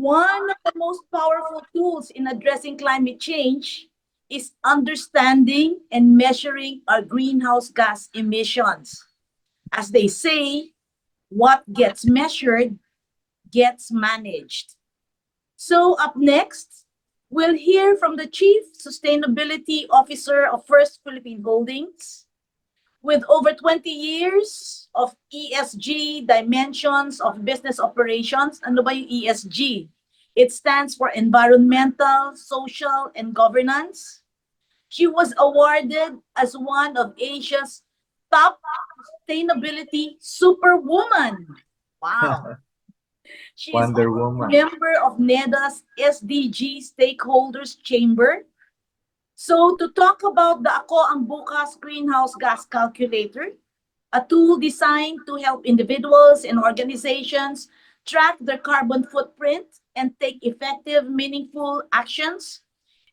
One of the most powerful tools in addressing climate change is understanding and measuring our greenhouse gas emissions. As they say, what gets measured gets managed. So, up next, we'll hear from the Chief Sustainability Officer of First Philippine Holdings. With over 20 years of ESG dimensions of business operations, ano ba yung ESG? It stands for Environmental, Social, and Governance. She was awarded as one of Asia's top sustainability superwoman. Wow. She is Wonder also a Woman. member of NEDA's SDG Stakeholders Chamber. So to talk about the Ako Ang Bukas Greenhouse Gas Calculator, a tool designed to help individuals and organizations track their carbon footprint and take effective, meaningful actions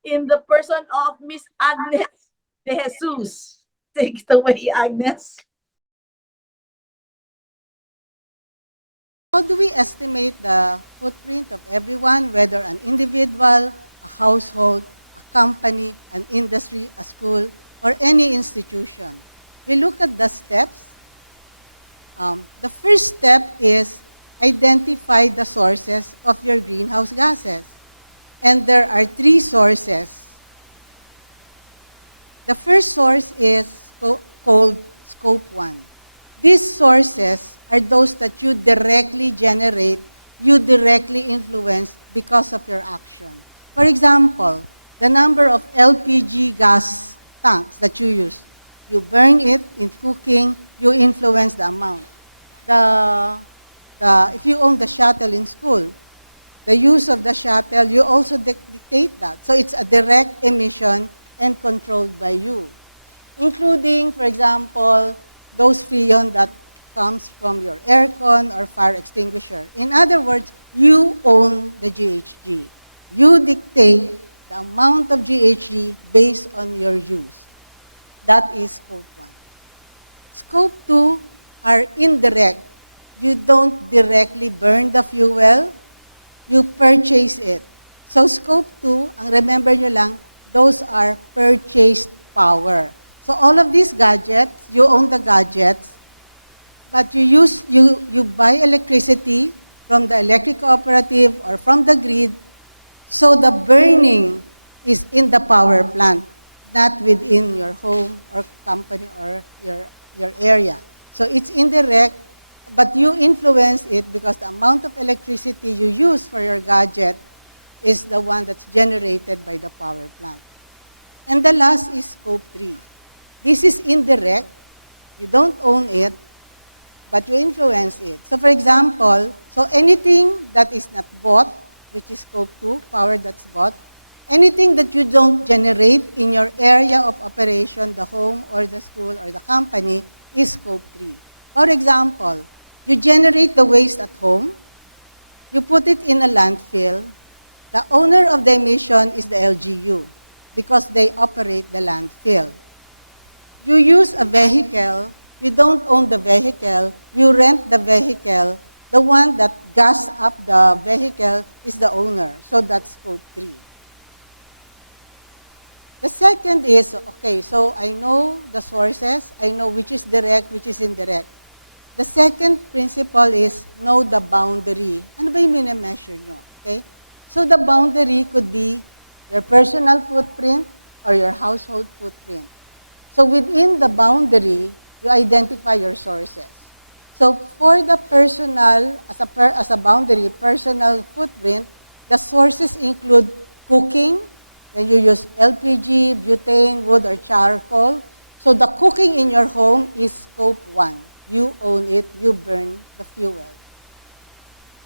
in the person of Miss Agnes De Jesus. Take it away, Agnes. How do we estimate the footprint of everyone, whether an individual, a household, a company, an industry, a school, or any institution? We look at the steps. The first step is identify the sources of your greenhouse gases. And there are three sources. The first source is called Scope 1. These sources are those that you directly generate, you directly influence because of your action. For example, the number of LPG gas tanks that you use. You burn it in cooking, you influence the amount. If you own the shuttle in school, the use of the shuttle, you also dictate that. So it's a direct emission and controlled by you, including, for example, those freon that comes from your aircon or fire extinguisher. In other words, you own the GHG. You dictate the amount of GHG based on your use. That is Scope 1. Scope 2 are indirect. You don't directly burn the fuel, you purchase it. So Scope 2, ang remember nyo lang, those are purchased power. So all of these gadgets, you own the gadgets, but you buy electricity from the electric cooperative or from the grid, so the burning is in the power plant, not within your home or company or your area. So it's indirect, but you influence it because the amount of electricity you use for your gadget is the one that's generated by the power plant. And the last is Scope 3. This is indirect. You don't own it, but you influence it. So for example, so anything that is not bought, which is Scope 2, power that's bought, anything that you don't generate in your area of operation, the home or the school or the company, is Scope 3. For example, you generate the waste at home, you put it in a landfill, the owner of the emission is the LGU because they operate the landfill. You use a vehicle, you don't own the vehicle, you rent the vehicle, the one that gas up the vehicle is the owner. So that's Scope 3. The second is, okay, so I know the sources, I know which is direct, which is indirect. The second principle is know the boundary. Ano ba yung mini-measure nyo? Okay? So the boundary could be your personal footprint or your household footprint. So within the boundary, you identify your sources. So for the personal, as a boundary, personal footprint, the sources include cooking, then you use LPG, butane, wood, or charcoal. So the cooking in your home is Scope 1. You own it, you burn the fuel.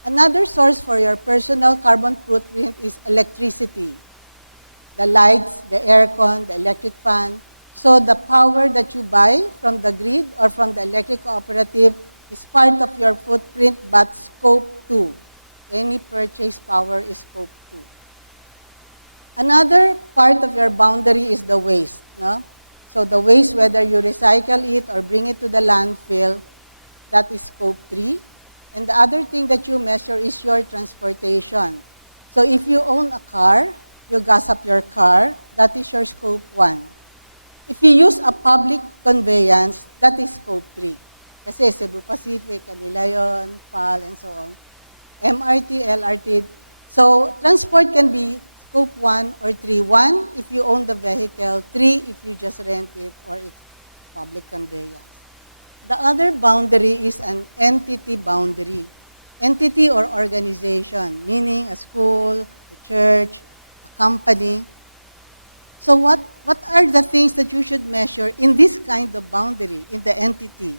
Another source for your personal carbon footprint is electricity. The lights, the aircon, the electric fan. So the power that you buy from the grid or from the electric cooperative is part of your footprint, but Scope 2. Any purchase power is Scope 2. Another part of your boundary is the waste. No? So the waste, whether you recycle it or bring it to the landfill, that is Scope 3. And the other thing that you measure is your transportation. So if you own a car, you gas up your car, that is your scope 1. If you use a public conveyance, that is scope 3. Kasi Cebu Pacific, Manila yun, PAL, and so on. MRT, LRT. So transport can be scope 1 or 3. 1, if you own the vehicle. 3, if you just rent it or it's public conveyance. The other boundary is an entity boundary. Entity or organization, meaning a school, a church, a company. So what are the things that you should measure in this kind of boundary, in the entity?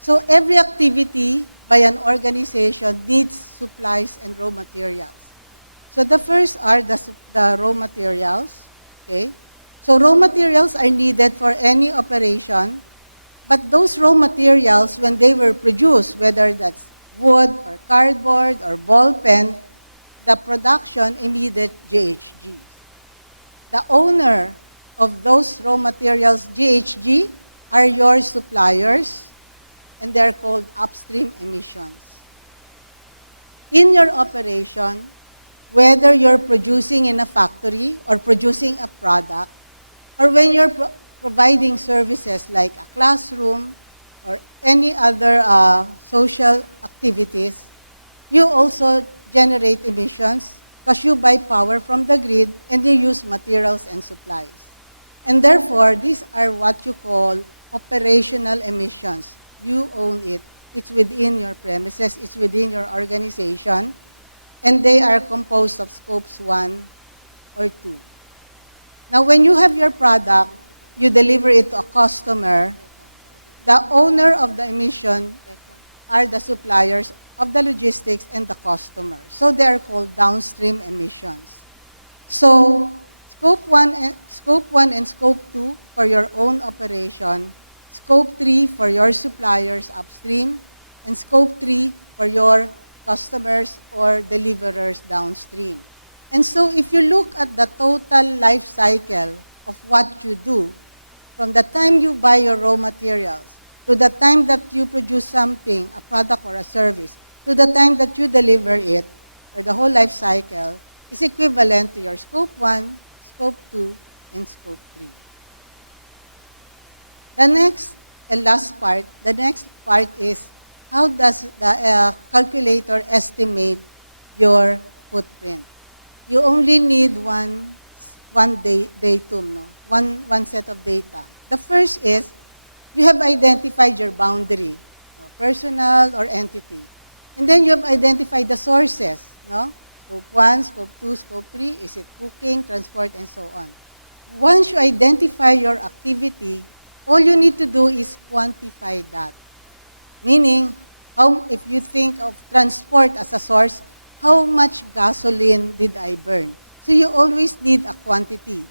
So every activity by an organization needs supplies and raw materials. So the first are the raw materials. Okay? So raw materials are needed for any operation, but those raw materials, when they were produced, whether that's wood or cardboard or ball pen, the production needed GHG. The owner of those raw materials, GHG, are your suppliers, and they're called upstream emissions. In your operation, whether you're producing in a factory or producing a product, or when you're providing services like a classroom or any other social activities, you also generate emissions because you buy power from the grid and you use materials and supplies. And therefore, these are what you call operational emissions. You own it. It's within your premises. It's within your organization. And they are composed of scopes 1 or 2. Now, when you have your product, you deliver it to a customer, the owner of the emission are the suppliers of the logistics and the customer. So they are called downstream emissions. So scope 1 and scope 2 for your own operation, scope 3 for your suppliers upstream, and scope 3 for your customers or deliverers downstream. And so if you look at the total life cycle of what you do, from the time you buy your raw materials, to the time that you produce something, a product or a service, to the time that you deliver it, or the whole life cycle, is equivalent to your scope 1, scope 2, and scope 3. The next and last part, the next part is how does the calculator estimate your footprint? You only need one datum, no? One set of data. The first is you have identified your boundary, personal or entity. And then you have identified the sources, no? Scope 1, scope 2, scope 3, is it cooking, transport, and so on. Once you identify your activity, all you need to do is quantify that. Meaning, if you think of transport as a source, how much gasoline did I burn? So you always need a quantity.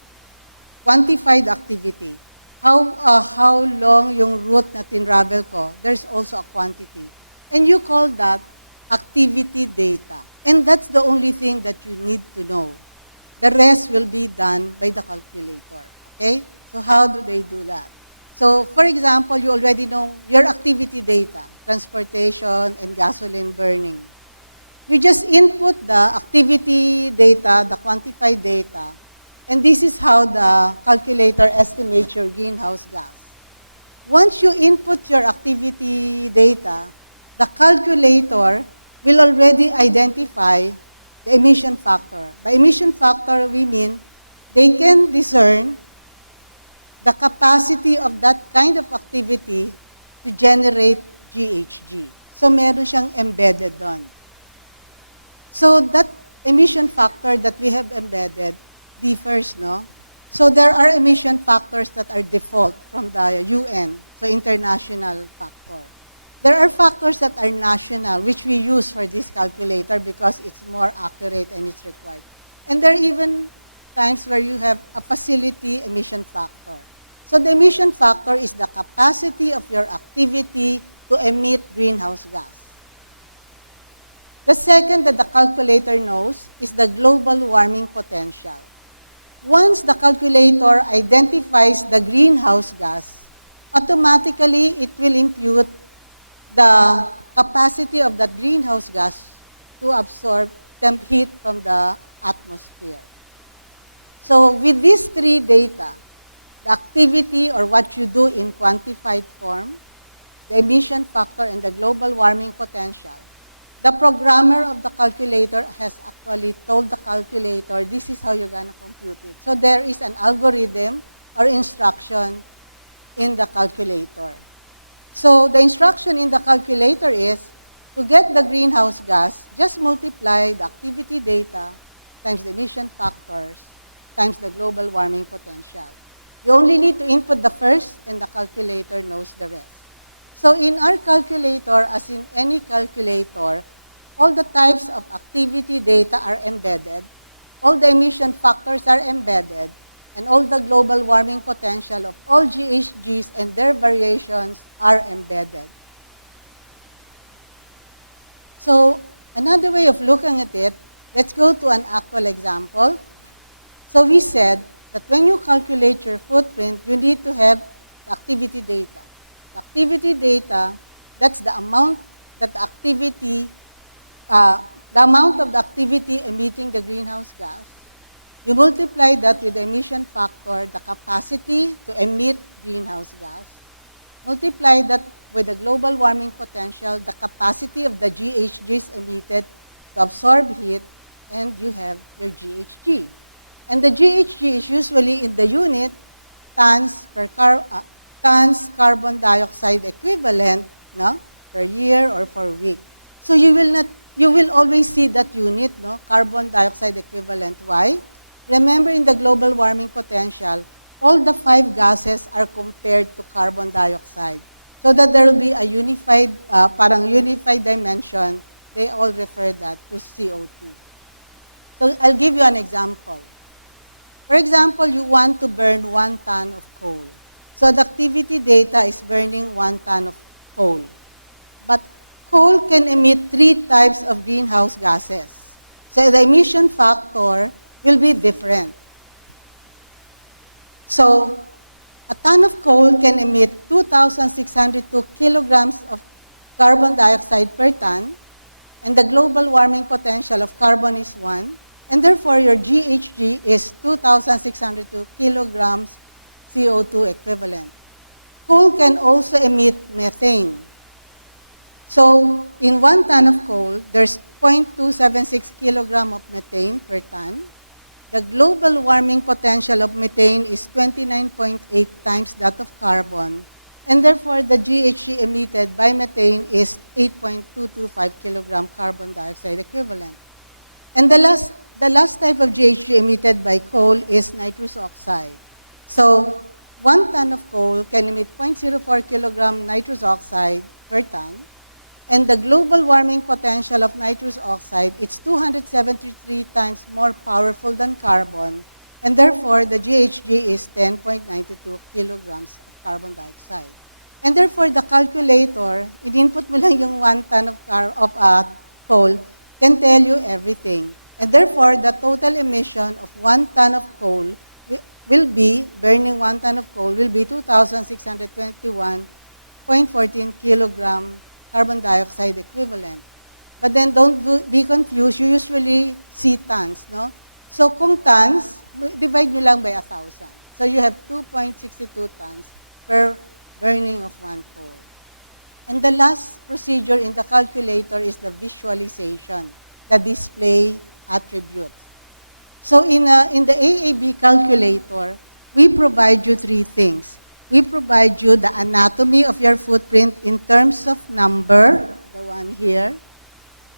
Quantified activity. How long yung route na tinravel ko, there's also a quantity. And you call that activity data. And that's the only thing that you need to know. The rest will be done by the calculator. Okay? So how do they do that? So, for example, you already know your activity data, transportation and gasoline burning. You just input the activity data, the quantified data, and this is how the calculator estimates your greenhouse gas. Once you input your activity data, the calculator will already identify the emission factor. By emission factor, we mean they can discern the capacity of that kind of activity to generate GHG. So meron siyang embedded doon. So that emission factor that we have embedded differs, no? So there are emission factors that are default from the UN, so international factor. There are factors that are national, which we use for this calculator because it's more accurate and it's required. And there are even times where you have a facility emission factor. So the emission factor is the capacity of your activity to emit greenhouse gas. The second that the calculator knows is the global warming potential. Once the calculator identifies the greenhouse gas, automatically it will impute the capacity of that greenhouse gas to absorb heat from the atmosphere. So with these three data, the activity or what you do in quantified form, the emission factor, and the global warming potential, the programmer of the calculator has actually told the calculator, this is how you're going to compute it. So there is an algorithm or instruction in the calculator. So the instruction in the calculator is, to get the greenhouse gas, just multiply the activity data times the emission factors times the global warming potential. You only need to input the first, and the calculator knows the rest. So in our calculator, as in any calculator, all the types of activity data are embedded, all the emission factors are embedded, and all the global warming potential of all GHGs and their variations are embedded. So another way of looking at it, let's go to an actual example. So we said that when you calculate your footprint, you need to have the activity data. The activity data, that's the amount that the activity, the amount of the activity emitting the greenhouse gas. You multiply that with the emission factor, the capacity to emit greenhouse gas. Multiply that with the global warming potential, the capacity of the GHGs emitted to absorb heat, and you have your GHG. And the GHG is usually in the unit tons carbon dioxide equivalent, no, per year or per week. So you will always see that unit, no, carbon dioxide equivalent. Why? Remember, in the global warming potential, all the 5 gases are compared to carbon dioxide. So that there will be a unified, parang unified dimension, they all refer that to CO2. So I'll give you an example. For example, you want to burn 1 ton of coal. So the activity data is burning 1 ton of coal. But coal can emit 3 types of greenhouse gases. So the emission factor will be different. So a ton of coal can emit 2,602 kilograms of carbon dioxide per ton, and the global warming potential of carbon is 1, and therefore your GHG is 2,602 kilograms CO2 equivalent. Coal can also emit methane. So in 1 ton of coal, there's 0.276 kilogram of methane per ton. The global warming potential of methane is 29.8 times that of carbon, and therefore the GHG emitted by methane is 8.225 kilogram carbon dioxide equivalent. And the last type of GHG emitted by coal is nitrous oxide. So 1 ton of coal can emit 0.04 kilogram nitrous oxide per ton, and the global warming potential of nitrous oxide, it's 273 times more powerful than carbon, and therefore the GHG is 10.92 kilograms of carbon dioxide. And therefore the calculator, in-input mo lang yung 1 ton of coal, can tell you everything. And therefore the total emission of 1 ton of coal will be, burning 1 ton of coal will be 2,621.14 kilogram carbon dioxide equivalent. But then don't be confused, you usually see tons, no? So kung tons, divide nyo lang by 1,000. So you have 2.62 tons per burning of 1 coal. And the last procedure in the calculator is the visualization, the display attributes. So in the AAB calculator, we provide you 3 things. We provide you the anatomy of your footprint in terms of number, the one here.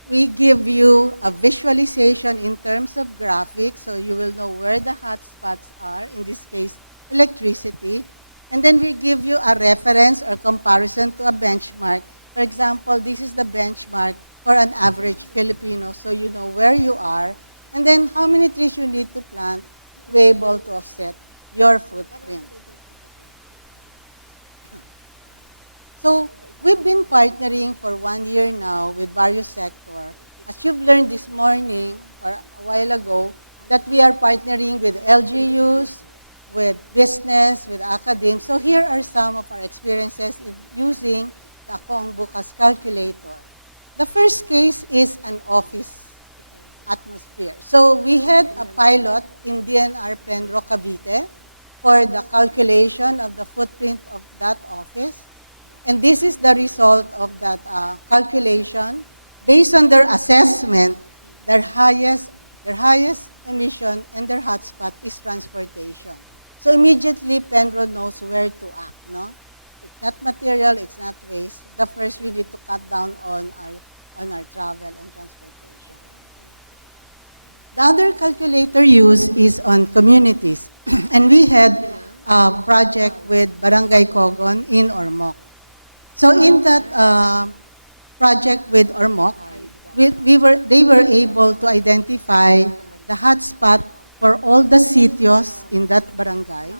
We give you a visualization in terms of graphics, so you will know where the hot spots are, in this case, electricity. And then we give you a reference or comparison to a benchmark. For example, this is the benchmark for an average Filipino, so you know where you are, and then how many trees you need to plant to be able to offset your footprint. So we've been partnering for 1 year now with various sectors. As you've learned this morning or a while ago, that we are partnering with LGUs, with business, with academics. So here are some of our experiences in using the Ako Ang Bukas calculator. The first case is an office. atmosphere. So we had a pilot in DNR Penro, Cavite for the calculation of the footprint of that office. And this is the result of that calculation. Based on their assessment, their highest emission and their hotspot is transportation. So immediately, Penro knows where to act. No? It's not material, it's not waste. The first, we need to cut down on our travel and transportation. The other calculator used is on communities. And we had a project with Barangay Cogon in Ormoc. So in that project with Ormoc, they were able to identify the hotspot for all the sitios in that barangay,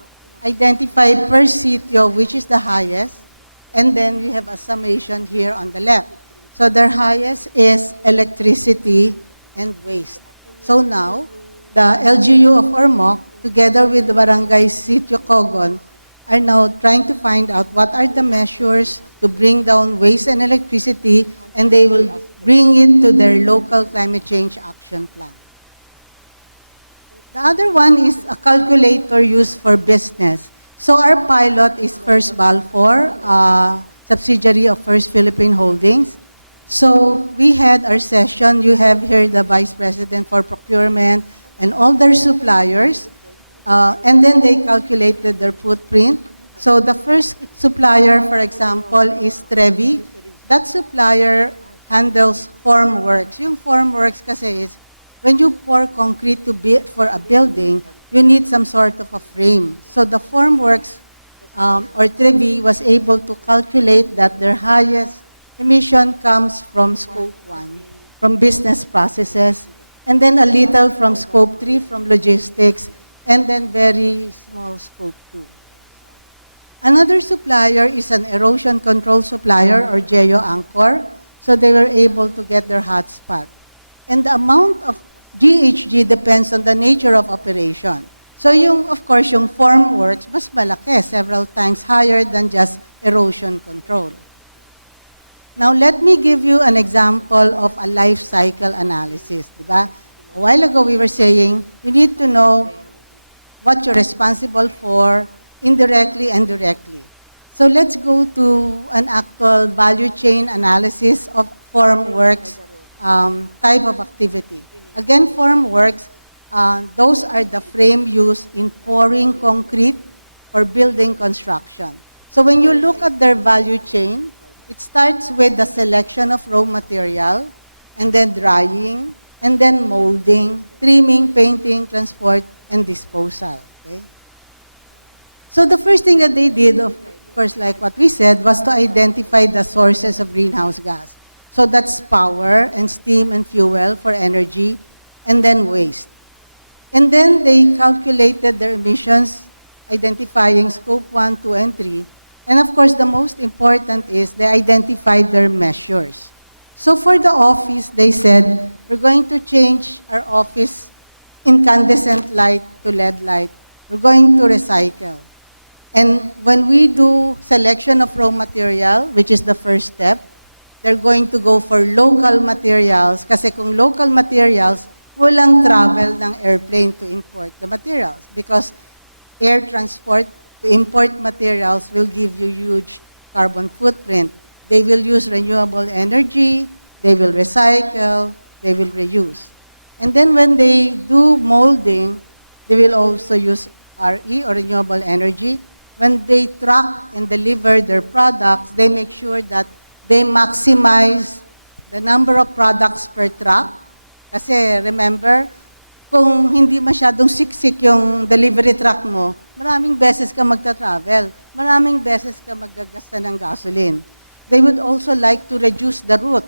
identify per sitio which is the highest, and then we have a summation here on the left. So their highest is electricity and waste. So now, the LGU of Ormoc, together with the barangay Sitio Cogon, are now trying to find out what are the measures to bring down waste and electricity, and they will bring it to their local climate change action plan. The other one is a calculator used for business. So our pilot is First Balfour, a subsidiary of First Philippine Holdings. So we had our session. You have here the Vice President for Procurement and all their suppliers. And then they calculated their footprint. So the first supplier, for example, is Trevi. That supplier handles formworks. Yung formworks kasi is, when you pour concrete to build for a building, you need some sort of a frame. So the formworks, or Trevi, was able to calculate that their highest emission comes from scope 1, from business processes, and then a little from scope 3, from logistics, and then very small scope 2. Another supplier is an erosion control supplier, or Geo Anchor. So they were able to get their hotspot. And the amount of GHG depends on the nature of operation. So of course, yung formworks, mas malaki, several times higher than just erosion control. Now, let me give you an example of a life cycle analysis. Diba? A while ago, we were saying, you need to know what you're responsible for, indirectly and directly. So let's go to an actual value chain analysis of formworks type of activity. Again, formworks, those are the frame used in pouring concrete for building construction. So when you look at their value chain, it starts with the selection of raw material, and then drying, and then molding, trimming, painting, transport, and disposal. Okay? So the first thing that they did, of course, like what we said, was to identify the sources of greenhouse gas. So that's power and steam and fuel for energy, and then waste. And then they calculated their emissions, identifying scope 1, 2, and 3. And of course, the most important is they identified their measures. So for the office, they said, we're going to change our office incandescent light to LED light. We're going to recycle. And when we do selection of raw material, which is the first step, they're going to go for local materials. Kasi kung local materials, walang travel ng airplane to import the materials. Because air transport to import materials will give you huge carbon footprint. They will use renewable energy, they will recycle, they will reuse. And then when they do molding, they will also use RE, or renewable energy. When they truck and deliver their products, they make sure that they maximize the number of products per truck. Kasi remember, kung hindi masyadong siksik yung delivery truck mo, maraming beses ka magta-travel, maraming beses ka maggagasta ng gasoline. They would also like to reduce the route.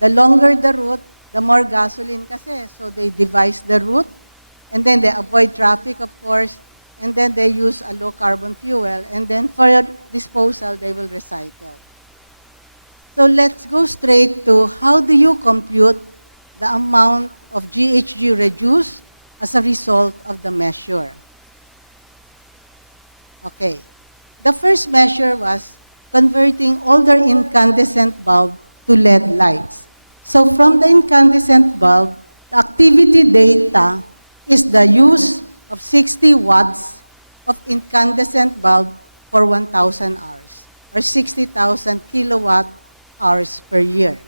The longer the route, the more gasoline kasi. So they devise the route, and then they avoid traffic, of course, and then they use a low-carbon fuel, and then for disposal, they will recycle. So let's go straight to how do you compute the amount of GHG reduced as a result of the measure. Okay. The first measure was converting older incandescent bulb to LED lights. So from the incandescent bulb, The activity data is the use of 60 watts of incandescent bulb for 1,000 hours, or 60,000 kilowatt hours per year.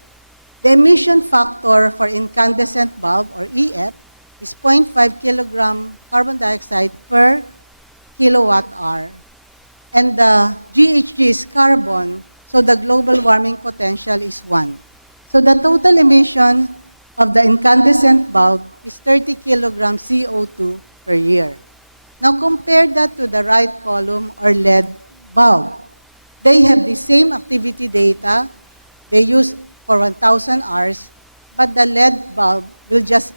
The emission factor for incandescent bulb, or EF, is 0.5 kilogram carbon dioxide per kilowatt hour. And the GHG is carbon, so the global warming potential is 1. So the total emission of the incandescent bulb is 30 kilograms CO2 per year. Now compare that to the right column, or LED bulb. They have the same activity data. They use for 1,000 hours, but the LED bulb is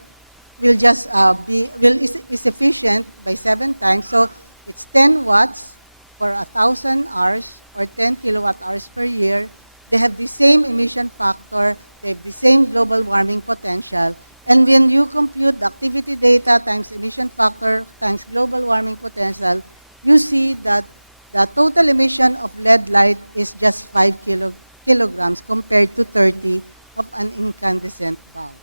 efficient by 7 times. So it's 10 watts for 1,000 hours, or 10 kilowatt hours per year. They have the same emission factor. They have the same global warming potential. And when you compute the activity data times emission factor times global warming potential, you see that the total emission of LED light is just 5 kilograms compared to 30 of an incandescent bulb.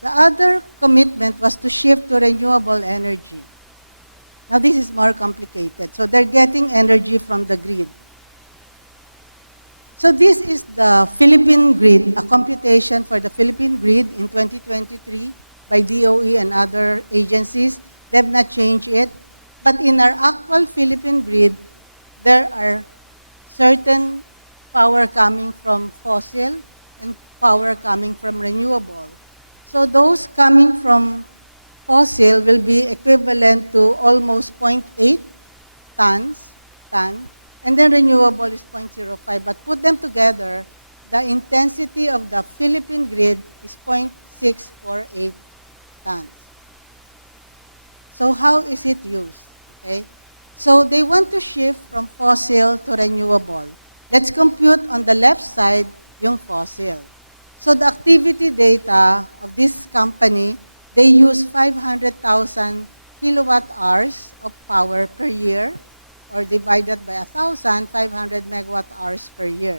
The other commitment was to shift to renewable energy. Now this is more complicated. So they're getting energy from the grid. So this is the Philippine grid, a computation for the Philippine grid in 2023 by DOE and other agencies. They have not changed it. But in our actual Philippine grid, there are certain power coming from fossil and power coming from renewable. So those coming from fossil will be equivalent to almost 0.8 tons, and then renewable is 0.05. But put them together, the intensity of the Philippine grid is 0.648 tons. So how is it used? Okay? So they want to shift from fossil to renewable. Let's compute on the left side yung fossil. So the activity data of this company, they use 500,000 kilowatt hours of power per year, or divided by 1,500 megawatt hours per year.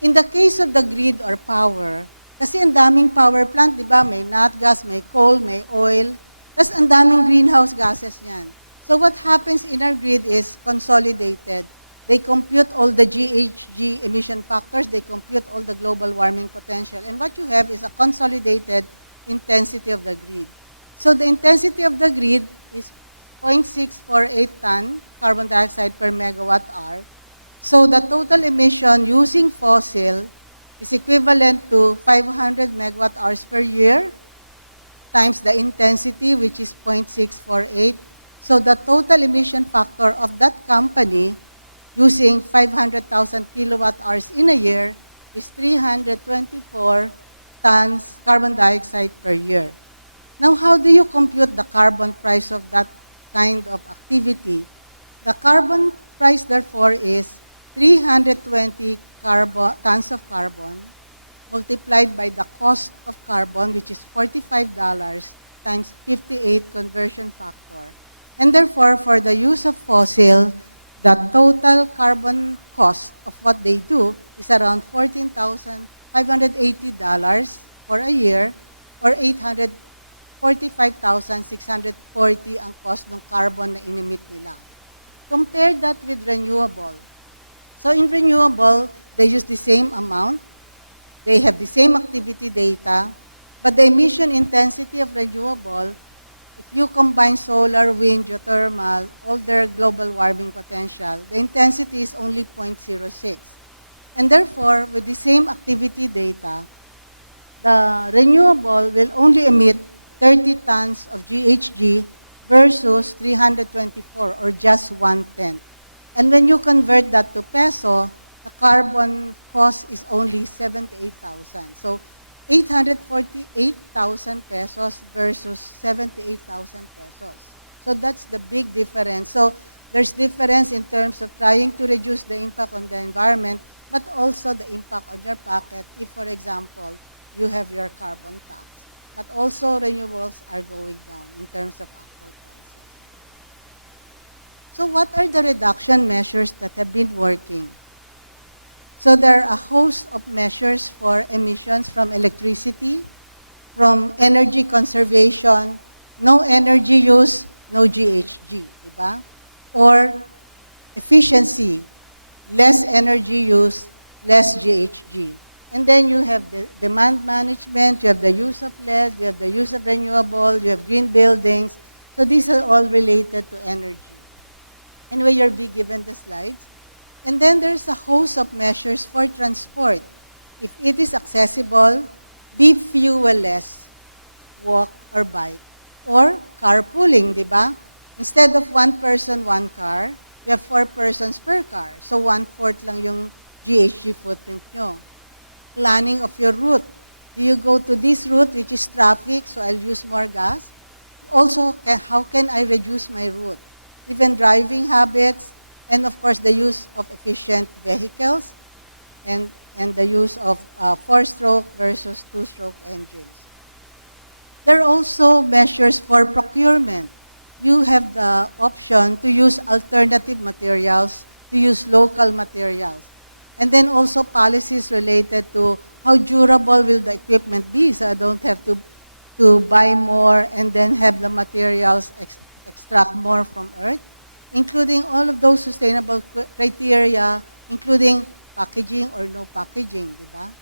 In the case of the grid or power, kasi ang daming power plant, di ba? May nat gas, may coal, may oil, tas ang daming greenhouse gases niyan. So what happens in our grid is consolidated. They compute all the GHG emission factors, they compute all the global warming potential, and what you have is a consolidated intensity of the grid. So the intensity of the grid is 0.648 ton carbon dioxide per megawatt hour. So the total emission using fossil is equivalent to 500 megawatt hours per year times the intensity, which is 0.648. So the total emission factor of that company using 500,000 kilowatt hours in a year is 324 tons carbon dioxide per year. Now, how do you compute the carbon price of that kind of activity? The carbon price, therefore, is 320 tons of carbon multiplied by the cost of carbon, which is $45 times 58 conversion factor. And therefore, for the use of fossil, the total carbon cost of what they do is around $14,580 for a year, or $845,640 ang cost ng carbon na inimit nila. Compare that with renewable. So in renewable, they use the same amount, they have the same activity data, but the emission intensity of renewable, if you combine solar, wind, geothermal, all their global warming potential, the intensity is only 0.06. And therefore, with the same activity data, the renewable will only emit 30 tons of GHG versus 324, or just 1/10. And when you convert that to peso, the carbon cost is only 78,000. So 848,000 pesos versus 78,000 pesos. So that's the big difference. So there's difference in terms of trying to reduce the impact on the environment, but also the impact on your pocket if, for example, you have your carbon tax. But also renewables are going down in terms of actual prices. So what are the reduction measures that have been working? So there are a host of measures for emissions from electricity, from energy conservation, no energy use, no GHG, di ba? Or efficiency, less energy use, less GHG. And then you have the demand management, you have the use of LED, you have the use of renewable, you have green buildings. So these are all related to energy. Anyway, you'll be given the slides. And then there's a host of measures for transport. If it is accessible, be fuel-less, walk or bike. Or carpooling, di ba? Instead of one person, one car, you have 4 persons per car. So 1/4 lang yung GHG footprint nyo. Planning of your route. Do you go to this route, which is traffic, so I'll use more gas? Also, how can I reduce my route? Even driving habits, and of course, the use of efficient vehicles, and the use of 4-stroke versus 2-stroke engines. There are also measures for procurement. You have the option to use alternative materials, to use local materials. And then also policies related to how durable will the equipment be, so I don't have to buy more and then have the materials extract more from earth, including all of those sustainable criteria, including packaging or no packaging, di ba?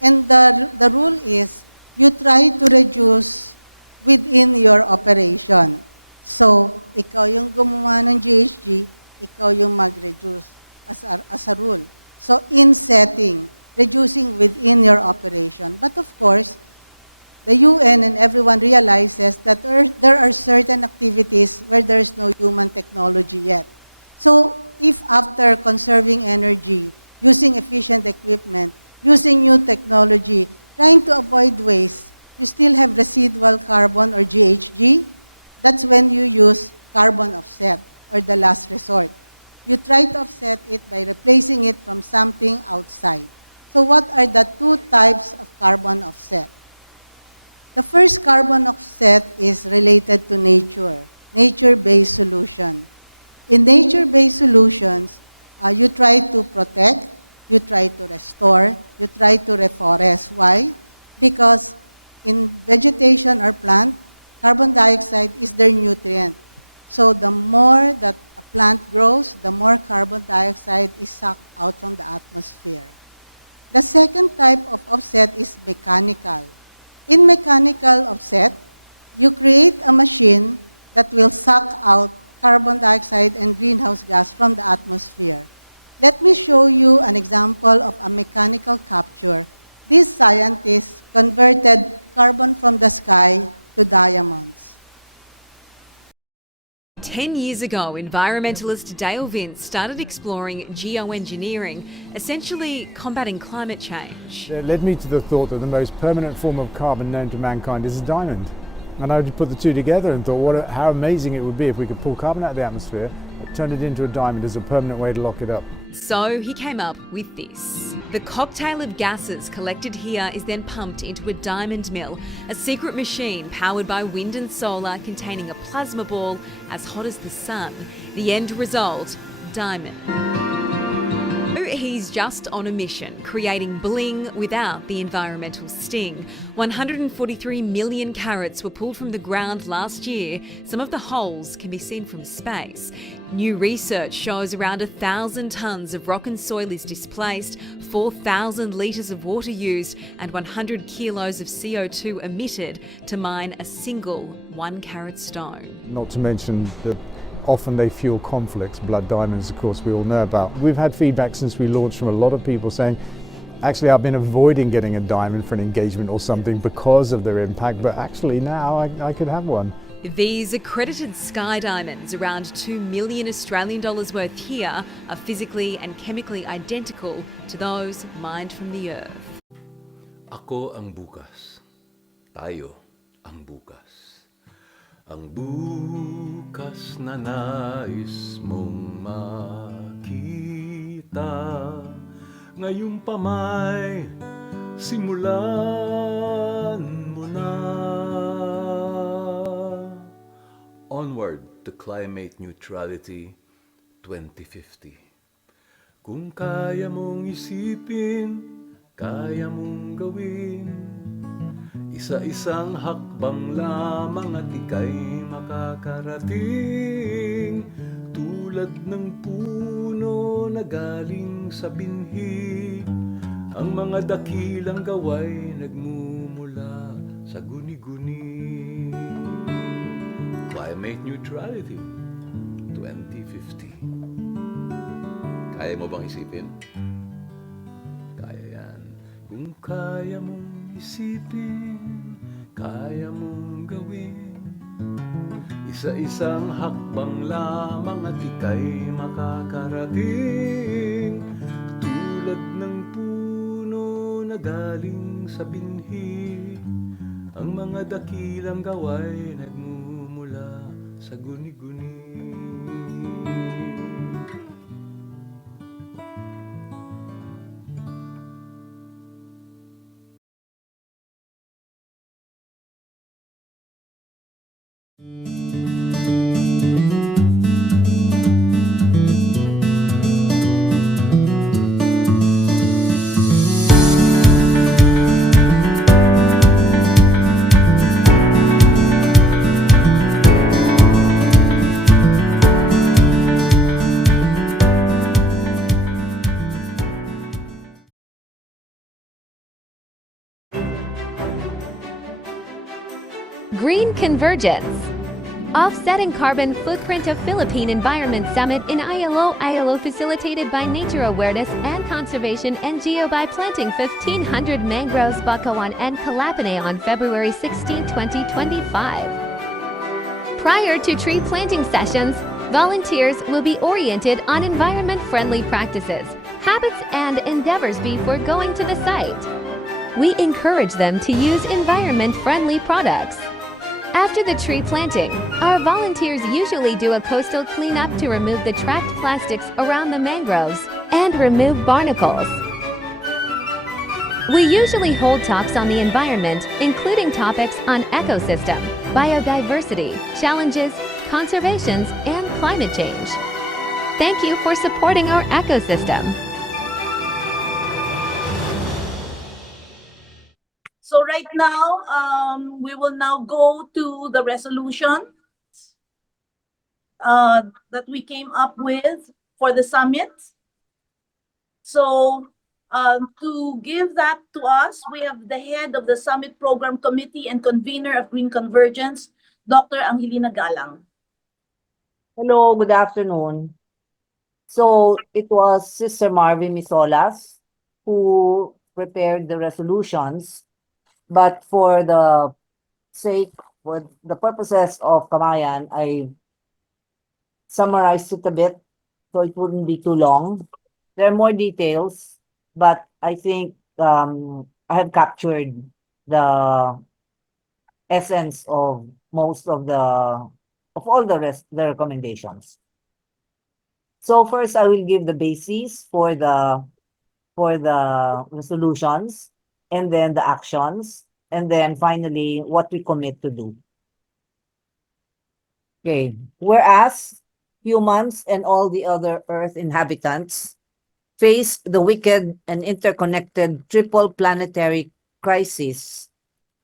And the rule is, you try to reduce within your operation. So, ikaw yung gumawa ng GHG, ikaw yung mag-reduce as a rule. So, in setting, reducing within your operation. But of course, the UN and everyone realizes that there are certain activities where there's no human technology yet. So, if after conserving energy, using efficient equipment, using new technology, trying to avoid waste, you still have residual carbon or GHG, that's when you use carbon offset or the last resort. You try to offset it by replacing it from something outside. So what are the 2 types of carbon offset? The first carbon offset is related to nature, nature-based solution. In nature-based solutions, you try to protect, you try to restore, you try to reforest. Why? Because in vegetation or plant, carbon dioxide is their nutrient. So the more that a plant grows, the more carbon dioxide is sucked out from the atmosphere. The second type of offset is mechanical. In mechanical offset, you create a machine that will suck out carbon dioxide and greenhouse gas from the atmosphere. Let me show you an example of a mechanical capture. These scientists converted carbon from the sky to diamonds. 10 years ago, environmentalist Dale Vince started exploring geoengineering, essentially combating climate change. It led me to the thought that the most permanent form of carbon known to mankind is a diamond. And I put the two together and thought how amazing it would be if we could pull carbon out of the atmosphere, turn it into a diamond as a permanent way to lock it up. So he came up with this. The cocktail of gases collected here is then pumped into a diamond mill, a secret machine powered by wind and solar containing a plasma ball as hot as the sun. The end result, diamond. He's just on a mission, creating bling without the environmental sting. 143 million carats were pulled from the ground last year. Some of the holes can be seen from space. New research shows around 1,000 tonnes of rock and soil is displaced, 4,000 litres of water used, and 100 kilos of CO2 emitted to mine a single 1-carat stone. Not to mention that often they fuel conflicts, blood diamonds, of course, we all know about. We've had feedback since we launched from a lot of people saying, actually, I've been avoiding getting a diamond for an engagement or something because of their impact, but actually now I could have one. These accredited sky diamonds, around 2 million Australian dollars worth here, are physically and chemically identical to those mined from the earth. Ako ang bukas. Tayo ang bukas. Ang bukas na nais mong makita, ngayong pa may simulan mo na. Onward to climate neutrality 2050. Kung kaya mong isipin kaya mong gawin. Isa-isang hakbang lamang at ika'y makakarating. Tulad ng puno na galing sa binhi, ang mga dakilang gaway nagmumula sa guni-guni. Climate Neutrality 2050. Kaya mo bang isipin? Kaya yan. Kung kaya mong isipin, kaya mong gawin. Isa-isang hakbang lamang at ika'y makakarating. Tulad ng puno na galing sa binhi, ang mga dakilang gaway nagmumula sa guni-guni. Green Convergence. Offsetting Carbon Footprint of Philippine Environment Summit in ILO facilitated by Nature Awareness and Conservation NGO by planting 1,500 mangroves Bakawan and Kalapane on February 16, 2025. Prior to tree planting sessions, volunteers will be oriented on environment-friendly practices, habits, and endeavors before going to the site. We encourage them to use environment-friendly products. After the tree planting, our volunteers usually do a coastal cleanup to remove the trapped plastics around the mangroves and remove barnacles. We usually hold talks on the environment, including topics on ecosystem, biodiversity, challenges, conservations, and climate change. Thank you for supporting our ecosystem. So right now, we will now go to the resolution that we came up with for the summit. So to give that to us, we have the head of the Summit Program Committee and convener of Green Convergence, Dr. Angelina Galang. Hello, good afternoon. So it was Sister Marvin Misolas who prepared the resolutions, but for the purposes of Kamayan, I summarized it a bit so it wouldn't be too long. There are more details, but I think I have captured the essence of most of all the recommendations. So first, I will give the basis for the resolutions, and then the actions, and then finally what we commit to do. Okay. Whereas humans and all the other Earth inhabitants face the wicked and interconnected triple planetary crises,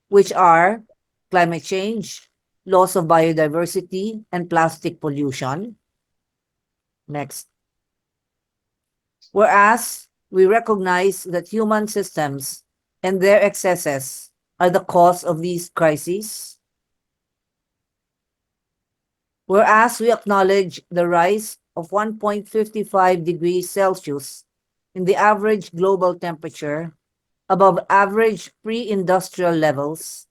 which are climate change, loss of biodiversity, and plastic pollution. Next. Whereas we recognize that human systems and their excesses are the cause of these crises. Whereas we acknowledge the rise of 1.55 degrees Celsius in the average global temperature above average pre-industrial levels,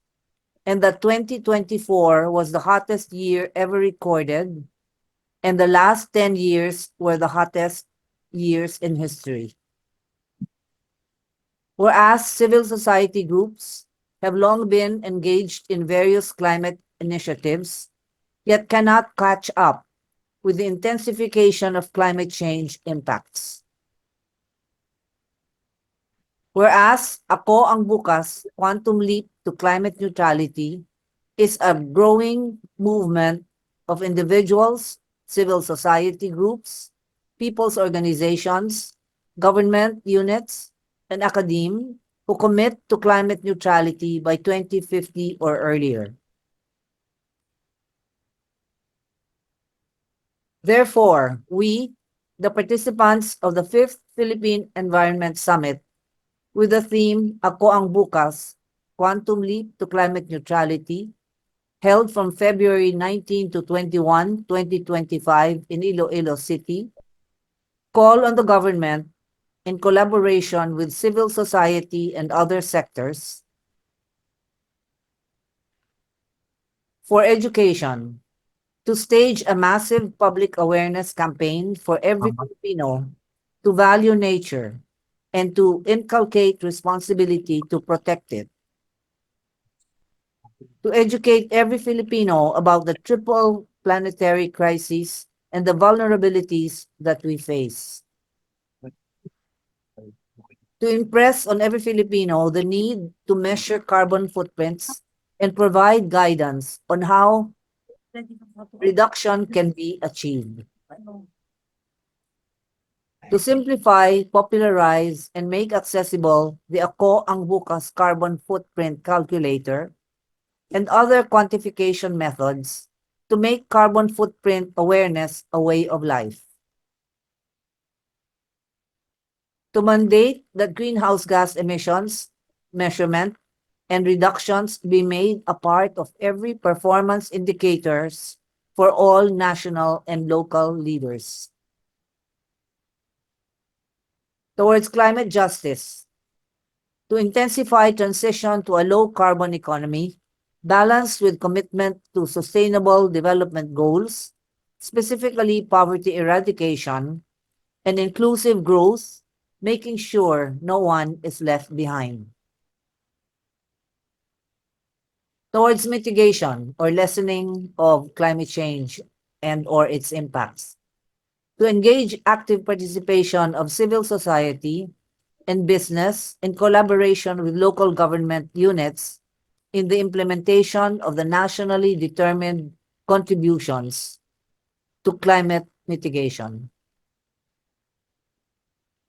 and that 2024 was the hottest year ever recorded, and the last 10 years were the hottest years in history. Whereas civil society groups have long been engaged in various climate initiatives, yet cannot catch up with the intensification of climate change impacts. Whereas Ako Ang Bukas, Quantum Leap to Climate Neutrality is a growing movement of individuals, civil society groups, people's organizations, government units, and academe who commit to climate neutrality by 2050 or earlier. Therefore, we, the participants of the 5th Philippine Environment Summit, with the theme Ako ang Bukas, Quantum Leap to Climate Neutrality, held from February 19 to 21, 2025 in Iloilo City, call on the government, in collaboration with civil society and other sectors, for education, to stage a massive public awareness campaign for every Filipino to value nature and to inculcate responsibility to protect it. To educate every Filipino about the triple planetary crisis and the vulnerabilities that we face. To impress on every Filipino the need to measure carbon footprints and provide guidance on how reduction can be achieved. To simplify, popularize, and make accessible the Ako ang Bukas carbon footprint calculator and other quantification methods to make carbon footprint awareness a way of life. To mandate that greenhouse gas emissions measurement and reductions be made a part of every performance indicators for all national and local leaders. Towards climate justice, to intensify transition to a low-carbon economy, balanced with commitment to sustainable development goals, specifically poverty eradication and inclusive growth, making sure no one is left behind. Towards mitigation or lessening of climate change and or its impacts, to engage active participation of civil society and business in collaboration with local government units in the implementation of the nationally determined contributions to climate mitigation.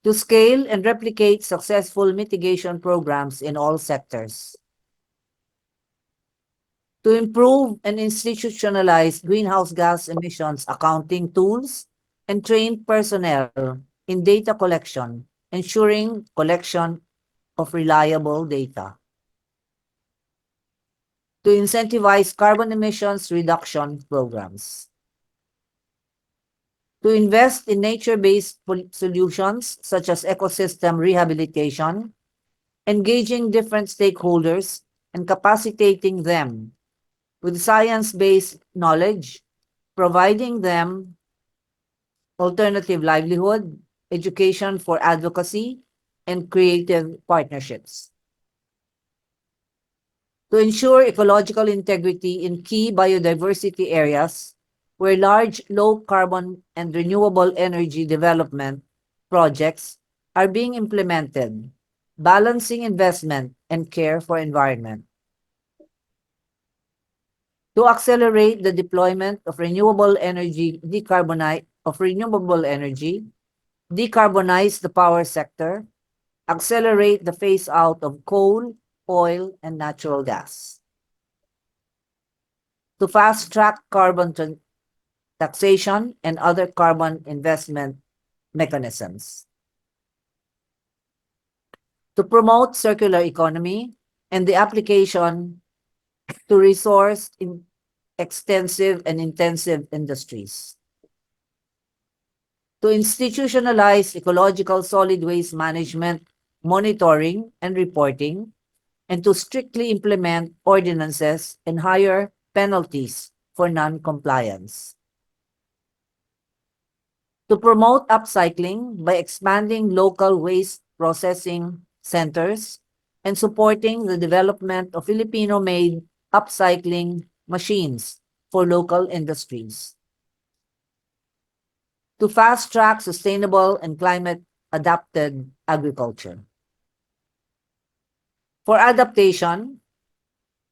To scale and replicate successful mitigation programs in all sectors. To improve and institutionalize greenhouse gas emissions accounting tools and train personnel in data collection, ensuring collection of reliable data. To incentivize carbon emissions reduction programs. To invest in nature-based solutions such as ecosystem rehabilitation, engaging different stakeholders and capacitating them with science-based knowledge, providing them alternative livelihood, education for advocacy, and creative partnerships. To ensure ecological integrity in key biodiversity areas where large low-carbon and renewable energy development projects are being implemented, balancing investment and care for environment. To accelerate the deployment of renewable energy, decarbonize the power sector, accelerate the phase out of coal, oil, and natural gas. To fast track carbon taxation and other carbon investment mechanisms. To promote circular economy and the application to resource in extensive and intensive industries. To institutionalize ecological solid waste management, monitoring, and reporting, and to strictly implement ordinances and higher penalties for non-compliance. To promote upcycling by expanding local waste processing centers and supporting the development of Filipino-made upcycling machines for local industries. To fast-track sustainable and climate-adapted agriculture. For adaptation,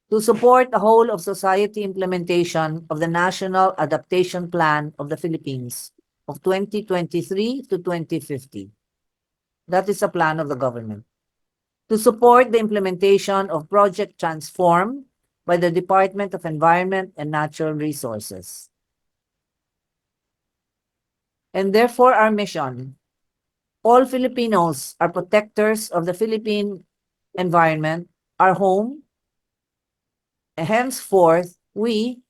to support the whole of society implementation of the National Adaptation Plan of the Philippines of 2023 to 2050. That is a plan of the government. to support the implementation of Project Transform by the Department of Environment and Natural Resources. And therefore, our mission: all Filipinos are protectors of the Philippine environment, our home, and henceforth, we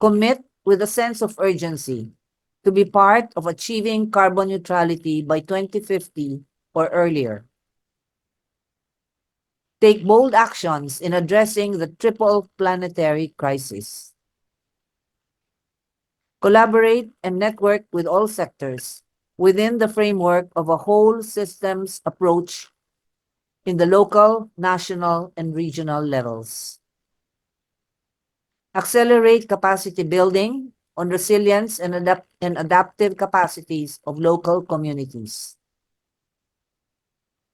commit with a sense of urgency to be part of achieving carbon neutrality by 2050 or earlier. Take bold actions in addressing the triple planetary crisis. Collaborate and network with all sectors within the framework of a whole systems approach in the local, national, and regional levels. Accelerate capacity building on resilience and adaptive capacities of local communities.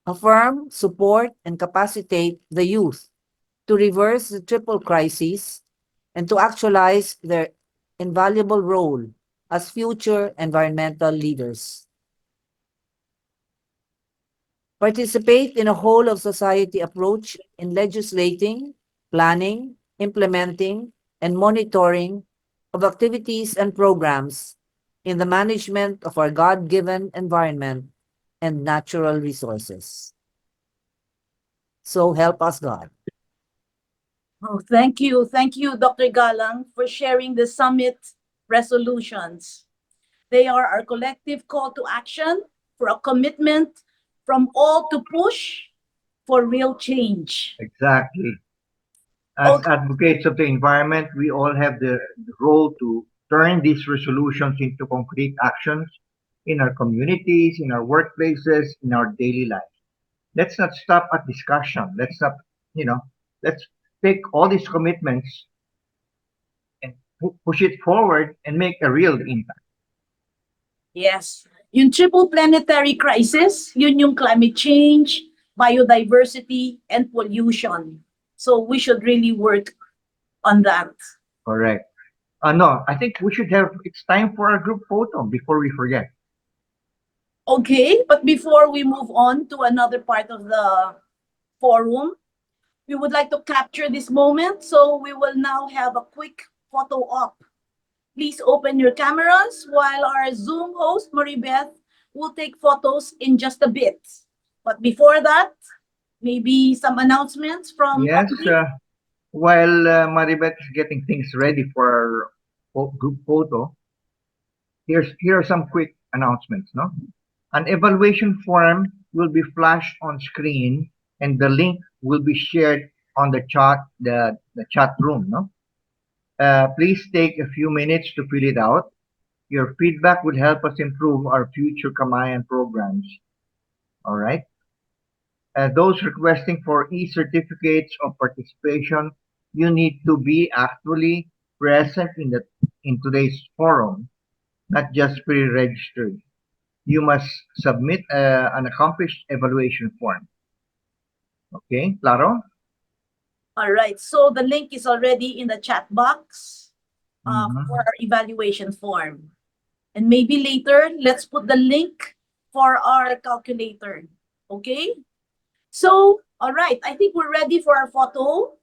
Affirm, support, and capacitate the youth to reverse the triple crisis and to actualize their invaluable role as future environmental leaders. Participate in a whole of society approach in legislating, planning, implementing, and monitoring of activities and programs in the management of our God-given environment and natural resources. So help us God. Oh, thank you. Thank you, Dr. Galang, for sharing the summit resolutions. They are our collective call to action for a commitment from all to push for real change. Exactly. As Okay. advocates of the environment, we all have the role to turn these resolutions into concrete actions in our communities, in our workplaces, in our daily lives. Let's not stop at discussion. Let's not, you know, let's take all these commitments and push it forward and make a real impact. Yes. Yung triple planetary crisis, yun yung climate change, biodiversity, and pollution. So we should really work on that. Correct. No, I think we should have, it's time for our group photo before we forget. Okay, but before we move on to another part of the forum, we would like to capture this moment. So we will now have a quick photo op. Please open your cameras while our Zoom host, Maribeth, will take photos in just a bit. But before that, maybe some announcements from Yes, Agnes. while Maribeth is getting things ready for our group photo, here are some quick announcements. No, an evaluation form will be flashed on screen, and the link will be shared on the chat room. No, please take a few minutes to fill it out. Your feedback will help us improve our future Kamayan programs. All right. Those requesting for e-certificates of participation, you need to be actually present in today's forum, not just pre-registered. You must submit an accomplished evaluation form. Okay, claro? All right, so the link is already in the chat box Mhm. for our evaluation form. And maybe later, let's put the link for our calculator. Okay? So, all right, I think we're ready for our photo.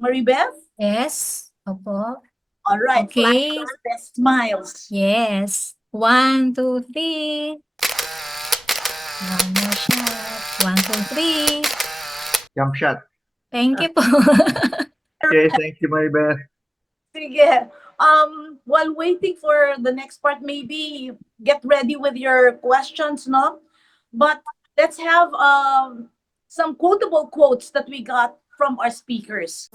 Maribeth? Yes. Opo. All right, Okay. flash our best smiles. Yes. 1, 2, 3. One more shot. 1, 2, 3. Jump shot. Thank you po. Okay, thank you, Maribeth. Sige. While waiting for the next part, maybe get ready with your questions, no? But let's have some quotable quotes that we got from our speakers.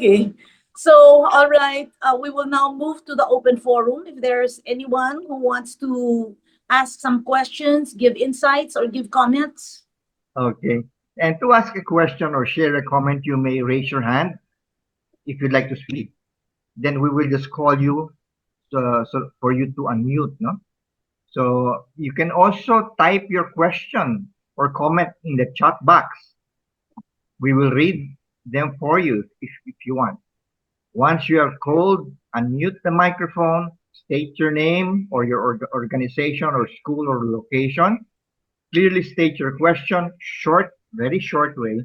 Okay. So, all right, we will now move to the open forum. If there's anyone who wants to ask some questions, give insights, or give comments. Okay. And to ask a question or share a comment, you may raise your hand if you'd like to speak. Then we will just call you so for you to unmute, no? So you can also type your question or comment in the chat box. We will read them for you if you want. Once you are called, unmute the microphone, state your name or your organization or school or location. Clearly state your question, short, very short way.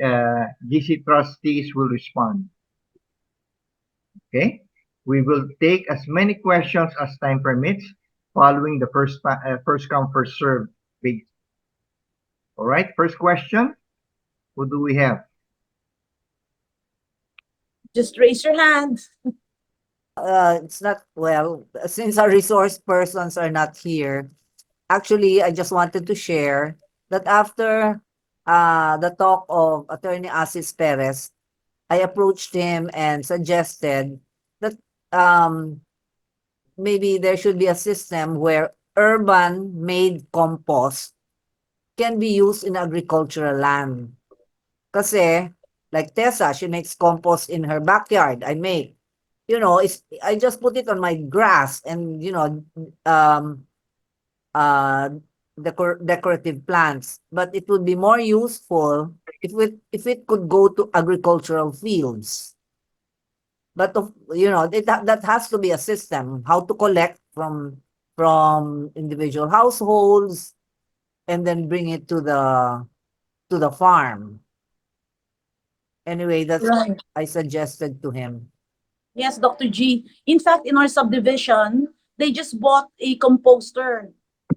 GC trustees will respond. Okay? We will take as many questions as time permits, following the first come first serve basis. All right. First question. Who do we have? Just raise your hand. It's not, well, since our resource persons are not here, actually, I just wanted to share that after the talk of Attorney Asis Perez, I approached him and suggested that maybe there should be a system where urban made compost can be used in agricultural land. Kasi, like Tessa, she makes compost in her backyard. I make. I just put it on my grass and, uh, decorative plants. But it would be more useful if it could go to agricultural fields. But that has to be a system, how to collect from individual households and then bring it to the farm. Anyway, that's Right. I suggested to him. Yes, Dr. G. In fact, in our subdivision, they just bought a composter.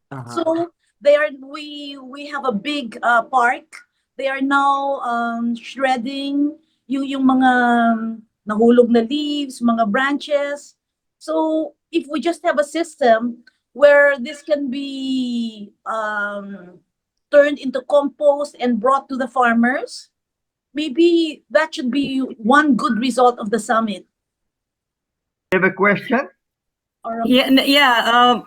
Uh-huh. So we have a big park. They are now shredding yung mga nahulog na leaves, mga branches. So if we just have a system where this can be turned into compost and brought to the farmers, maybe that should be one good result of the summit. You have a question?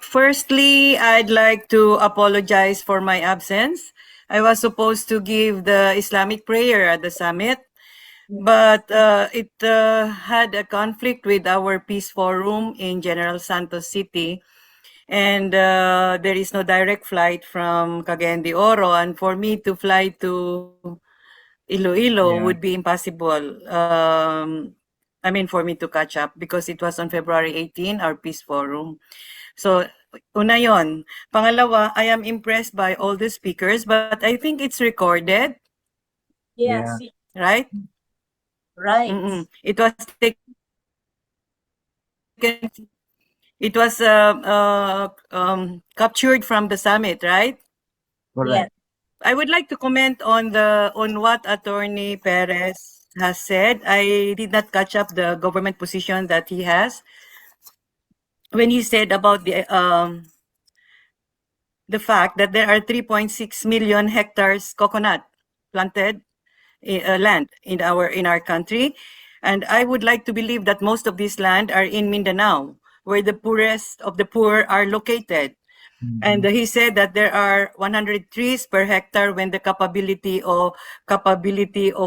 Firstly, I'd like to apologize for my absence. I was supposed to give the Islamic prayer at the summit, but it had a conflict with our peace forum in General Santos City, and there is no direct flight from Cagayan de Oro, and for me to fly to Iloilo Yeah. would be impossible. I mean, for me to catch up because it was on February 18, our peace forum. So, una yon. Pangalawa, I am impressed by all the speakers, but I think it's recorded, Yes, right? right. It was taken. It was captured from the summit, right? Correct. I would like to comment on what Attorney Perez has said. I did not catch up the government position that he has when he said about the fact that there are 3.6 million hectares coconut planted land in our country, and I would like to believe that most of this land are in Mindanao, where the poorest of the poor are located. And he said that there are 100 trees per hectare when the capability of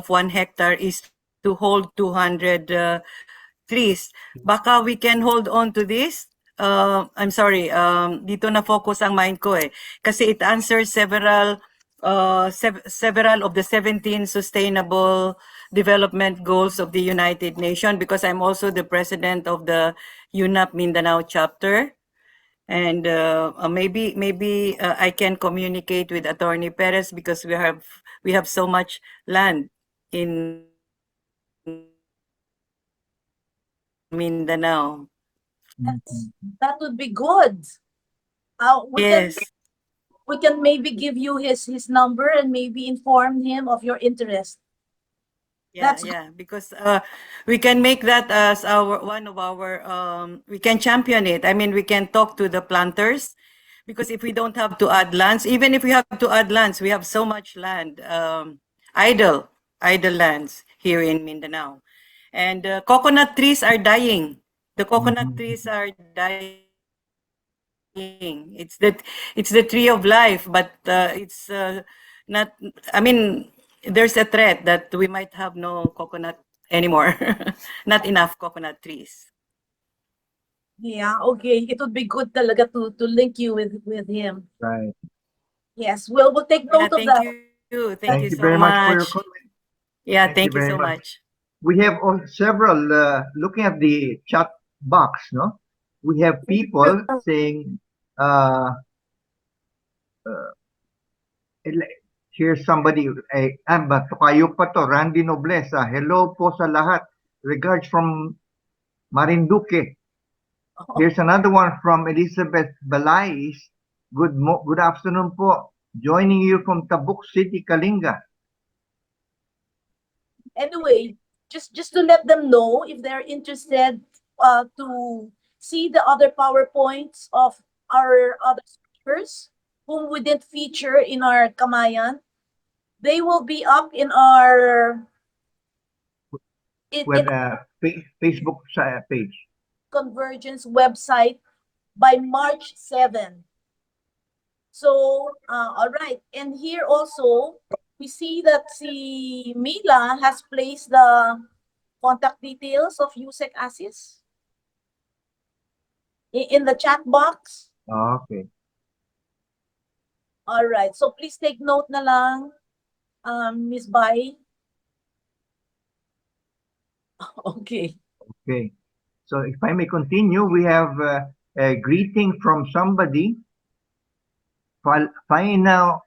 1 hectare is to hold 200 trees. Baka we can hold on to this. I'm sorry, dito na focus ang mind ko eh. Kasi it answers several of the 17 sustainable development goals of the United Nations, because I'm also the president of the UNAP Mindanao chapter. And maybe I can communicate with Attorney Perez because we have so much land in Mindanao. That would be good. Yes. We can maybe give you his number and maybe inform him of your interest. That's Because we can make that as one of our we can champion it. I mean, we can talk to the planters, because if we don't have to add lands, even if we have to add lands, we have so much land, idle lands here in Mindanao. And coconut trees are dying. The coconut trees are dying. It's the tree of life, but it's not. I mean, there's a threat that we might have no coconut anymore. Not enough coconut trees. Yeah, okay. It would be good talaga to link you with him. Right. Yes, we'll take Yeah, note of thank that. you. Thank you Thank so you very much for your much. comment. Yeah, Thank thank you you very so much. much. We have several, looking at the chat box, no? We have people saying, uh, uh, here's somebody, ba, tukayo pa to, Randy Noblesa. Hello po sa lahat. Regards from Marinduque. Here's another one from Elizabeth Balais. Good afternoon po. Joining you from Tabuk City, Kalinga. Anyway, just to let them know if they're interested to see the other PowerPoints of our other speakers whom we didn't feature in our Kamayan, they will be up in our Web, in Facebook page. Convergence website by March 7. So, all right. And here also, we see that si Mila has placed the contact details of USEC Assis in the chat box. Okay. All right. So please take note na lang, Miss Bai. Okay. Okay. So if I may continue, we have a greeting from somebody. Faina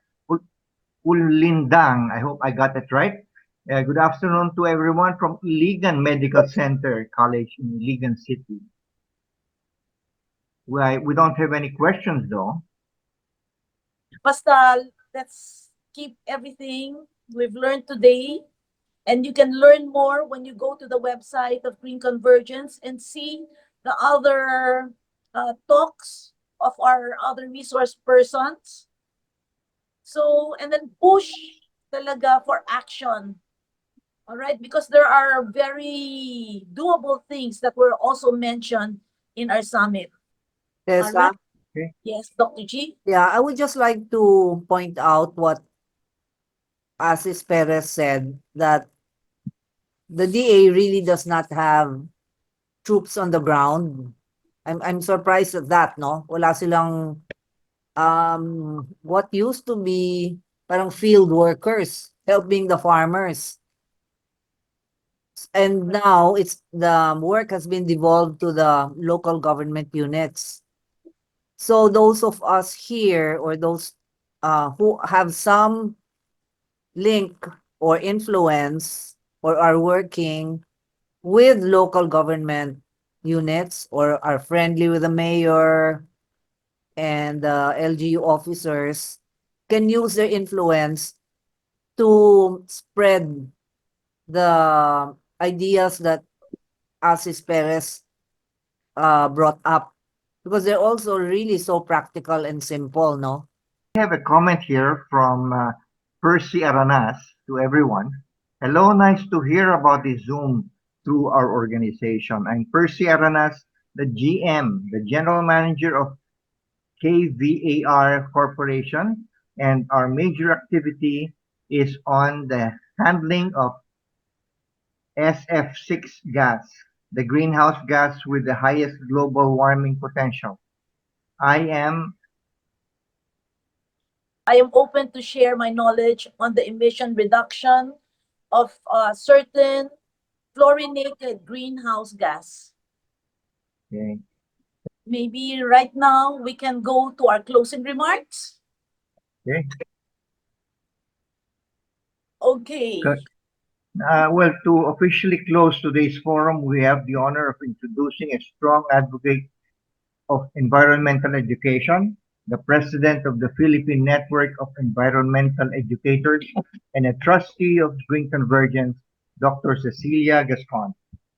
Ulindang. I hope I got it right. Good afternoon to everyone from Iligan Medical Center College in Iligan City. We don't have any questions though. Basta, let's keep everything we've learned today. And you can learn more when you go to the website of Green Convergence and see the other talks of our other resource persons. So, and then push talaga for action. All right, because there are very doable things that were also mentioned in our summit. All Tessa, right. Okay. Yes, Dr. G. yeah, I would just like to point out what Asis Perez said, that the DA really does not have troops on the ground. I'm surprised at that, no? Wala silang what used to be parang field workers helping the farmers. And now it's the work has been devolved to the local government units. So those of us here, or those who have some link or influence or are working with local government units or are friendly with the mayor and LGU officers, can use their influence to spread the ideas that Asis Perez brought up, because they're also really so practical and simple, no? We have a comment here from Percy Aranas to everyone. Hello, nice to hear about the Zoom through our organization. I'm Percy Aranas, the GM, the General Manager of KVAR Corporation, and our major activity is on the handling of SF6 gas, the greenhouse gas with the highest global warming potential. I am open to share my knowledge on the emission reduction of certain fluorinated greenhouse gas. okay. Maybe right now we can go to our closing remarks. Okay. Okay. Well, to officially close today's forum, we have the honor of introducing a strong advocate of environmental education, the president of the Philippine Network of Environmental Educators, and a trustee of Green Convergence, Dr. Cecilia Gascon.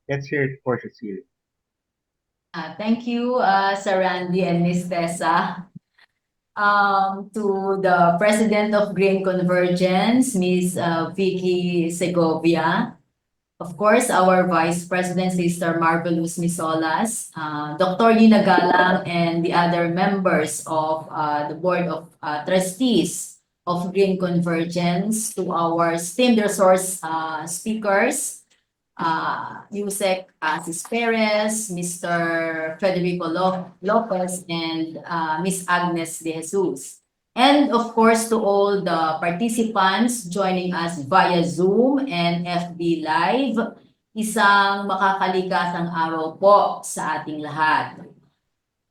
Let's hear it for Cecilia. Thank you, Sir Randy and Miss Tessa. To the President of Green Convergence, Miss Vicky Segovia, Of course, our Vice President, Sister Marvelous Misolas, Dr. Lina Galang, and the other members of the Board of Trustees of Green Convergence, to our esteemed resource speakers, Yusek Asis Perez, Mr. Federico Lopez, and Miss Agnes De Jesus. And of course, to all the participants joining us via Zoom and FB Live, isang makakalikasang araw po sa ating lahat.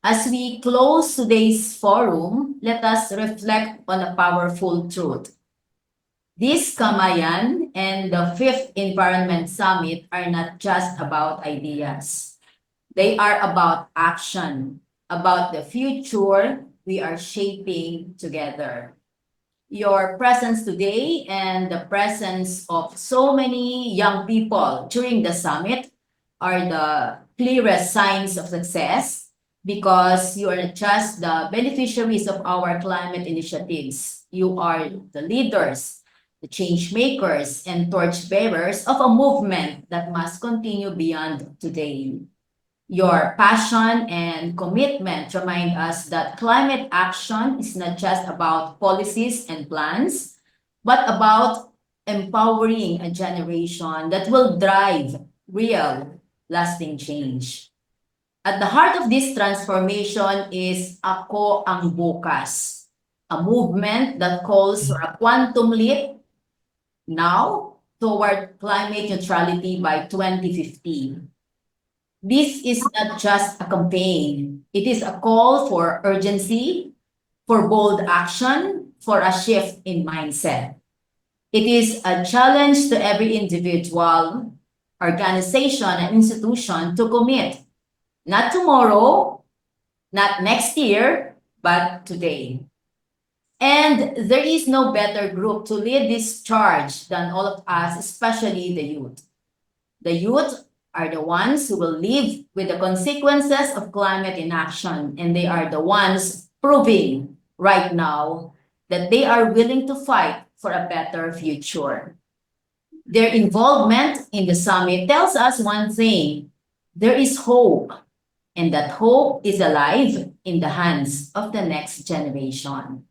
As we close today's forum, let us reflect on a powerful truth. This Kamayan and the Fifth Environment Summit are not just about ideas. They are about action, about the future we are shaping together. Your presence today and the presence of so many young people during the summit are the clearest signs of success, because you are not just the beneficiaries of our climate initiatives. You are the leaders, the change makers, and torch bearers of a movement that must continue beyond today. Your passion and commitment remind us that climate action is not just about policies and plans, but about empowering a generation that will drive real, lasting change. At the heart of this transformation is Ako ang Bukas, a movement that calls for a quantum leap now toward climate neutrality by 2050. This is not just a campaign. It is a call for urgency, for bold action, for a shift in mindset. It is a challenge to every individual, organization, and institution to commit, not tomorrow, not next year, but today. And there is no better group to lead this charge than all of us, especially the youth. The youth are the ones who will live with the consequences of climate inaction, and they are the ones proving right now that they are willing to fight for a better future. Their involvement in the summit tells us one thing: there is hope, and that hope is alive in the hands of the next generation.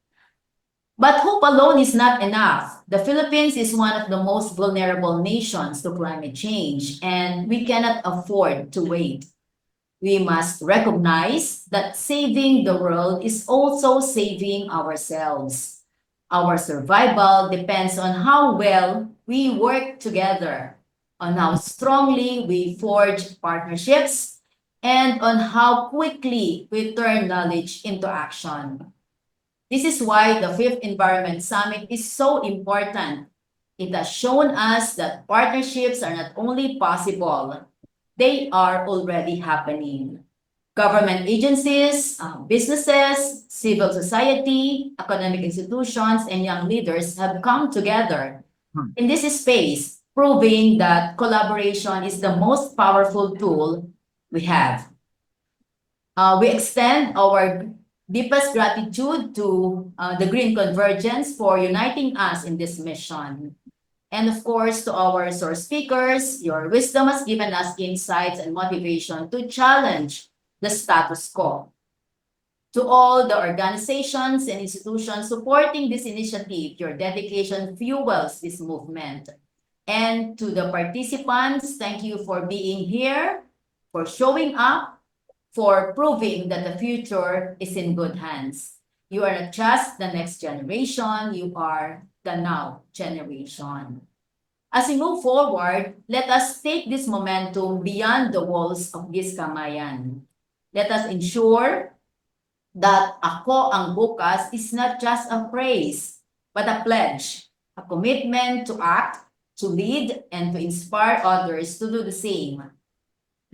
But hope alone is not enough. The Philippines is one of the most vulnerable nations to climate change, and we cannot afford to wait. We must recognize that saving the world is also saving ourselves. Our survival depends on how well we work together, on how strongly we forge partnerships, and on how quickly we turn knowledge into action. This is why the Fifth Environment Summit is so important. It has shown us that partnerships are not only possible, they are already happening. Government agencies, businesses, civil society, academic institutions, and young leaders have come together in this space, proving that collaboration is the most powerful tool we have. We extend our deepest gratitude to the Green Convergence for uniting us in this mission. And of course, to our resource speakers, your wisdom has given us insights and motivation to challenge the status quo. To all the organizations and institutions supporting this initiative, your dedication fuels this movement. And to the participants, thank you for being here, for showing up, for proving that the future is in good hands. You are not just the next generation, you are the now generation. As we move forward, let us take this momentum beyond the walls of this Kamayan. Let us ensure that Ako ang Bukas is not just a phrase, but a pledge, a commitment to act, to lead, and to inspire others to do the same.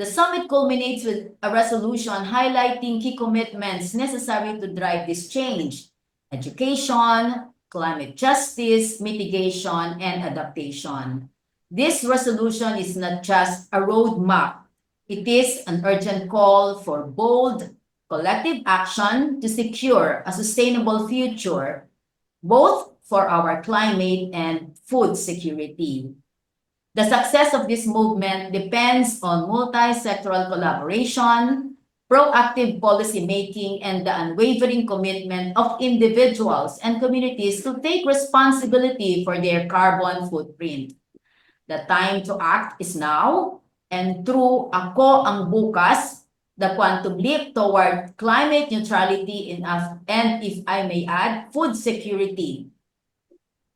The summit culminates with a resolution highlighting key commitments necessary to drive this change: education, climate justice, mitigation, and adaptation. This resolution is not just a roadmap. It is an urgent call for bold, collective action to secure a sustainable future, both for our climate and food security. The success of this movement depends on multi-sectoral collaboration, proactive policy making, and the unwavering commitment of individuals and communities to take responsibility for their carbon footprint. The time to act is now, and through Ako ang Bukas, the quantum leap toward climate neutrality and if I may add, food security,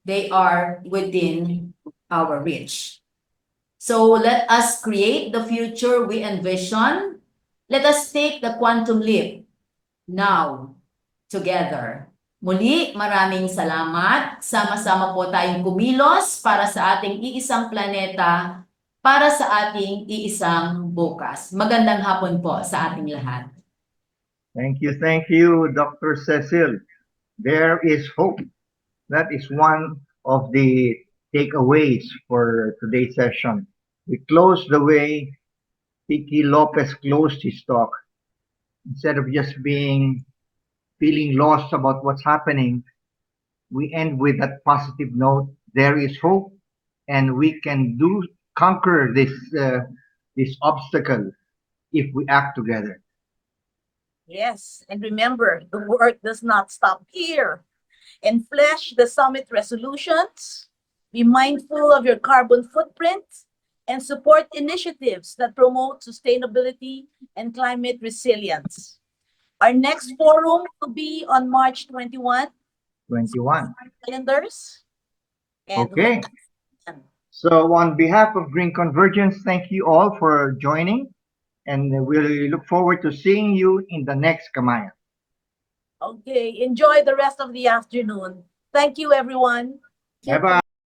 they are within our reach. So let us create the future we envision. Let us take the quantum leap now, together. Muli, maraming salamat. Sama-sama po tayong kumilos para sa ating iisang planeta, para sa ating iisang bukas. Magandang hapon po sa ating lahat. Thank you, Dr. Cecil. There is hope. That is one of the takeaways for today's session. We close the way Kiki Lopez closed his talk. Instead of just feeling lost about what's happening, we end with that positive note. There is hope, and we can conquer this obstacle if we act together. Yes, and remember, the work does not stop here. Enflesh the summit resolutions, be mindful of your carbon footprint, and support initiatives that promote sustainability and climate resilience. Our next forum will be on March 21. 21. Calendars. And Okay. So on behalf of Green Convergence, thank you all for joining, and we'll look forward to seeing you in the next Kamayan. Okay, enjoy the rest of the afternoon. Thank you, everyone. Bye-bye.